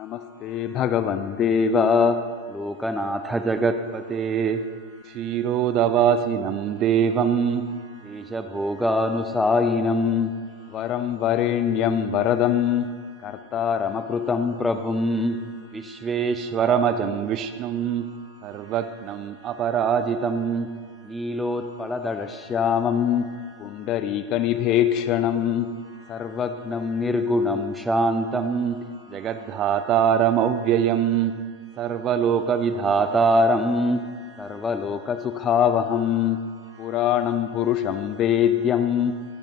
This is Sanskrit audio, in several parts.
नमस्ते भगवन् देव लोकनाथ जगत्पते क्षीरोदवासिनं देवं देशभोगानुसायिनं वरं वरेण्यं वरदं कर्तारमकृतं प्रभुं विश्वेश्वरमजं विष्णुं सर्वज्ञम् अपराजितं नीलोत्पलदलश्यामं पुण्डरीकनिभेक्षणं सर्वज्ञं निर्गुणं शान्तं जगद्धातारमव्ययम् सर्वलोकविधातारम् सर्वलोकसुखावहम् पुराणं पुरुषं वेद्यं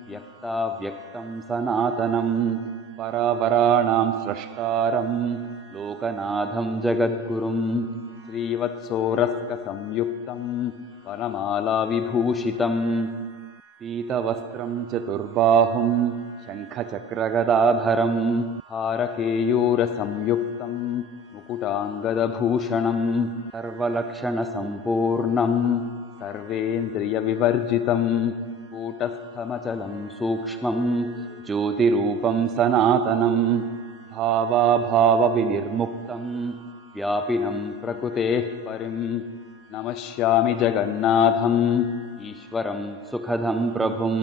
व्यक्ताव्यक्तं सनातनं परापराणां स्रष्टारं लोकनाथं जगद्गुरुं श्रीवत्सोरस्कसंयुक्तं वनमालाविभूषितम् पीतवस्त्रं चतुर्बाहुं शङ्खचक्रगदाधरं हारकेयूरसंयुक्तं मुकुटाङ्गदभूषणं सर्वलक्षणसम्पूर्णं सर्वेन्द्रियविवर्जितं कूटस्थमचलं सूक्ष्मं ज्योतिरूपं सनातनं भावाभावविनिर्मुक्तं व्यापिनं प्रकृतेः परिं नमस्यामि जगन्नाथम् ईश्वरं सुखदं प्रभुम्।